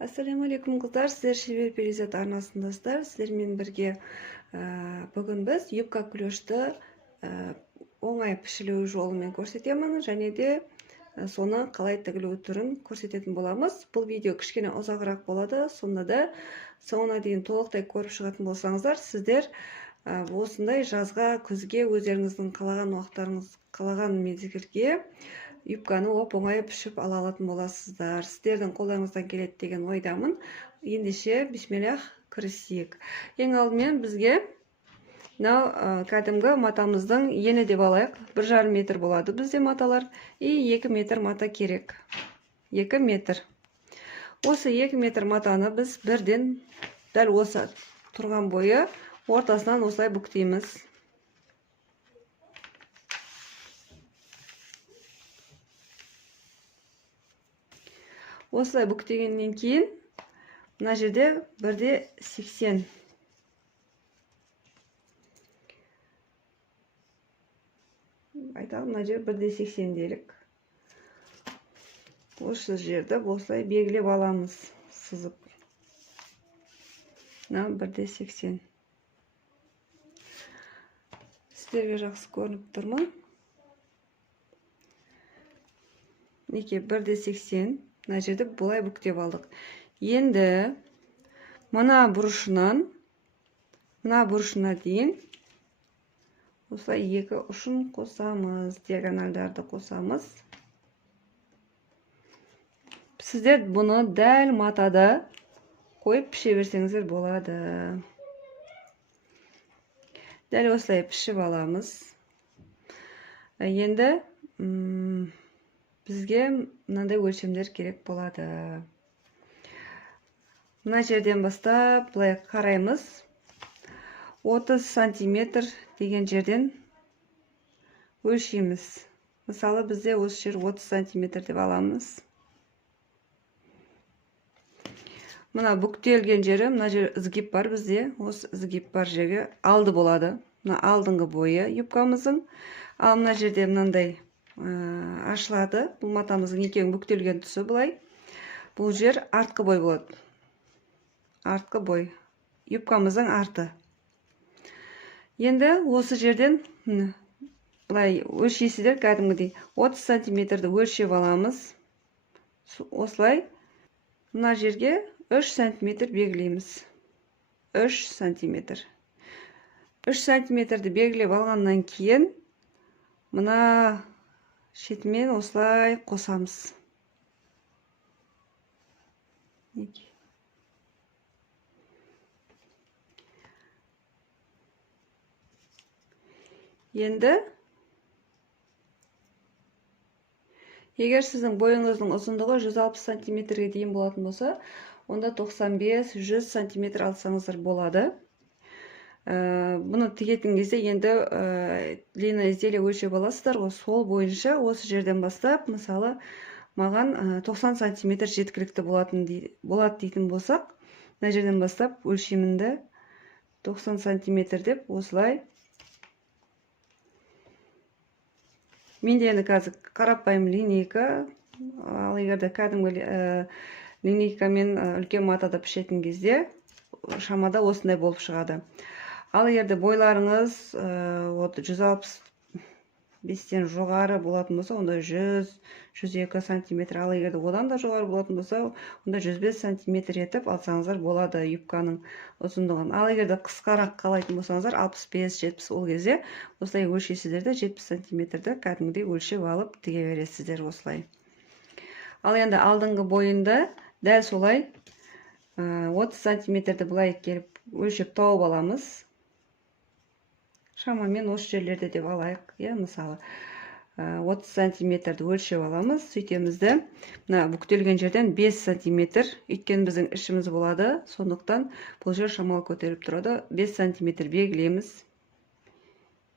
Ассаламу алейкум қыздар, сіздер шебер перизат арнасындасыздар. Сіздермен бірге бүгін біз юбка клешті оңай пішілу жолымен көрсетемін, және де соны қалай тігілу түрін көрсететін боламыз. Бұл видео кішкене ұзағырақ болады, сонда да соңына дейін толықтай көріп шығатын болсаңыздар, сіздер осындай жазға, күзге өздеріңіздің қалаған уақыттарыңыз, қалаған мезгілге юбканы оп-оңай пішіп ала алатын боласыздар. Сіздердің қолдарыңыздан келеді деген ойдамын. Ендеше бисмиллах кірісейік. Ең алдымен бізге мынау кәдімгі матамыздың ені деп алайық. 1,5 метр болады бізде маталар. И 2 метр мата керек. 2 метр. Осы 2 метр матаны біз бірден дәл осы тұрған бойы ортасынан осылай бүктейміз. Осылай бүктегеннен кейін мына жерде 1,80. Айталық, мына жер 1,80 делік. Осы жерді осылай белгілеп аламыз, сызып. Мына 1,80. Сіздерге жақсы көрініп тұр ма? Неке 1,80. Мына жерді бұлай бүктеп алдық. Енді мына бұрышынан мына бұрышына дейін осылай екі ұшын қосамыз, диагональдарды қосамыз. Сіздер бұны дәл матада қойып піше берсеңіздер болады. Дәл осылай пішіп аламыз. Енді бізге мынандай өлшемдер керек болады. Мына жерден бастап былай қараймыз. 30 сантиметр деген жерден өлшейміз. Мысалы, бізде осы жер 30 сантиметр деп аламыз. Мына бүктелген жері, мына жер ізгип бар бізде. Осы ізгип бар жерге алды болады. Мына алдыңғы бойы юбкамыздың. Ал мына жерде мынандай ашылады. Бұл матамыздың екеуінің бүктелген тұсы былай. Бұл жер артқы бой болады. Артқы бой. Юбкамыздың арты. Енді осы жерден былай өлшейсіздер кәдімгідей 30 сантиметрді өлшеп аламыз. Осылай мына жерге 3 сантиметр белгілейміз. 3 сантиметр. 3 сантиметрді белгілеп алғаннан кейін мына шетімен осылай қосамыз. Енді егер сіздің бойыңыздың ұзындығы 160 сантиметрге дейін болатын болса, онда 95-100 сантиметр алсаңыздар болады. Бұны тігетін кезде енді длина изделия өлшеп аласыздар. Сол бойынша осы жерден бастап, мысалы, маған 90 сантиметр жеткілікті болады дейтін болсақ, мына жерден бастап өлшемімді 90 сантиметр деп осылай. Менде енді қазір қарапайым линейка, ал егерде кәдімгі линейкамен үлкен матада пішетін кезде шамада осындай болып шығады. Ал егерде бойларыңыз 165-тен жоғары болатын болса, онда 100-102 сантиметр. Ал егерде одан да жоғары болатын болса, онда 105 сантиметр етіп алсаңыздар болады юбканың ұзындығын. Ал егерде қысқарақ қалайтын болсаңыздар, 65-70, ол кезде осылай өлшейсіздер де 70 сантиметрді кәдімгідей өлшеп алып тіге бересіздер осылай. Ал енді алдыңғы бойында дәл солай 30 сантиметрді былай келіп өлшеп тауып аламыз. Шамамен осы жерлерде деп алайық. Мысалы, 30 сантиметрді өлшеп аламыз. Сөйтемізді, мына бүктелген жерден 5 сантиметр, өйткені біздің ішіміз болады. Сондықтан бұл жер шамалы көтеріп тұрады. 5 сантиметр белгілейміз.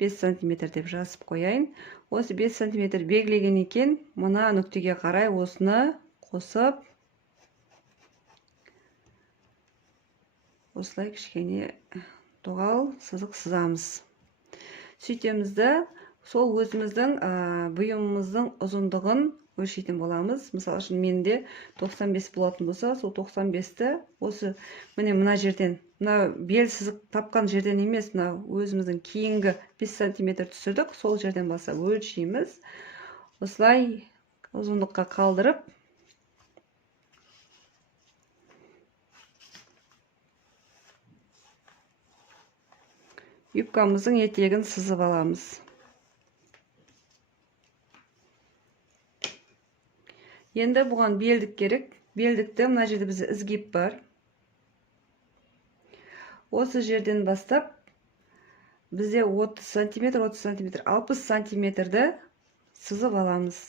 5 сантиметр деп жазып қояйын. Осы 5 сантиметр белгілеген екен, мына нүктеге қарай осыны қосып, осылай кішкене доғал сызық сызамыз. Сөйтемізді сол өзіміздің бұйымымыздың ұзындығын өлшейтін боламыз. Мысалы үшін менде 95 болатын болса, сол 95-ті осы мына жерден, мына бел сызық тапқан жерден емес, мына өзіміздің кейінгі 5 сантиметр түсірдік, сол жерден бастап өлшейміз. Осылай ұзындыққа қалдырып, юбкамыздың етегін сызып аламыз. Енді бұған белдік керек. Белдікті мына жерде бізде ізгип бар. Осы жерден бастап бізде 30 сантиметр, 60 сантиметрді сызып аламыз.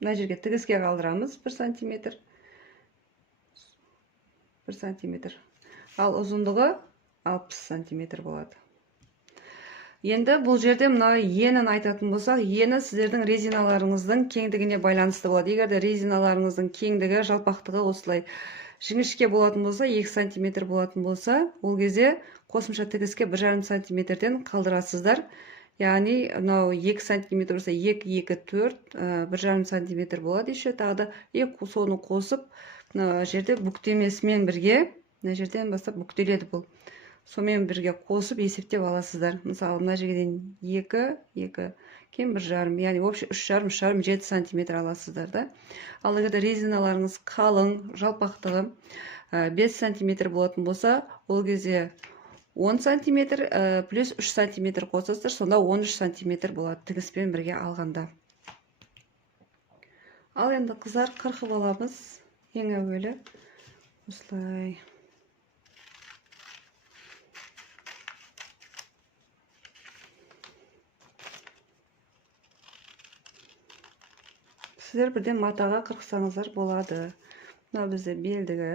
Мына жерге тігіске қалдырамыз 1 сантиметр. 1 сантиметр. Ал ұзындығы 60 сантиметр болады. Енді бұл жерде мына енін айтатын болсақ, ені сіздердің резиналарыңыздың кеңдігіне байланысты болады. Егер де резиналарыңыздың кеңдігі, жалпақтығы осылай жіңішке болатын болса, 2 сантиметр болатын болса, ол кезде қосымша тігіске 1,5 сантиметрден қалдырасыздар. Яғни, мынау 2 сантиметр болса, 2, 4, 1,5 сантиметр болады. Еще тағы да соны қосып, мына жерде бүктемесімен бірге, мына жерден бастап бүктеледі бұл. Сонымен бірге қосып есептеп аласыздар. Мысалы, мына жерден 2, кейін 1,5, яғни вообще 3,5, 7 сантиметр аласыздар да. Ал егер резиналарыңыз қалың, жалпақтығы 5 сантиметр болатын болса, ол кезде 10 сантиметр плюс 3 сантиметр қосасыздар, сонда 13 сантиметр болады тігіспен бірге алғанда. Ал енді қыздар қырқып аламыз. Ең әуелі осылай. Сіздер бірден матаға қырқсаңыздар болады. Мына бізде белдігі.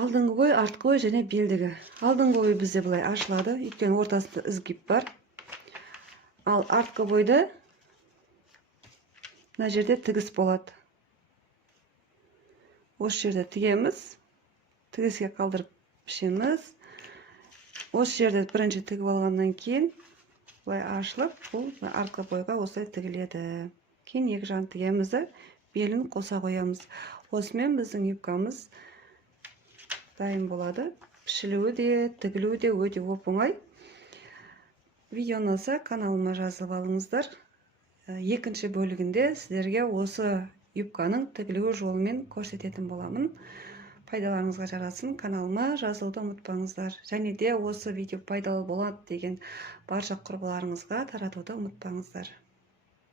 Алдыңғы бой, артқы бой және белдігі. Алдыңғы бой бізде бұлай ашылады, өйткені ортасында ізгип бар. Ал артқы бойды мына жерде тігіс болады. Осы жерде тігеміз, тігіске қалдырып пішеміз. Осы жерде бірінші тігіп алғаннан кейін бұлай ашылып, бұл артқы бойға осылай тігіледі. Кейін екі жағын тігеміз, белін қоса қоямыз. Осымен біздің юбкамыз дайын болады. Пішілуі де, тігілуі де өте оп-оңай. Видео ұнаса каналыма жазылып алыңыздар. Екінші бөлігінде сіздерге осы юбканың тігілуі жолымен көрсететін боламын. Пайдаларыңызға жарасын, каналыма жазылуды ұмытпаңыздар. Және де осы видео пайдалы болады деген барша құрбыларыңызға таратуды ұмытпаңыздар.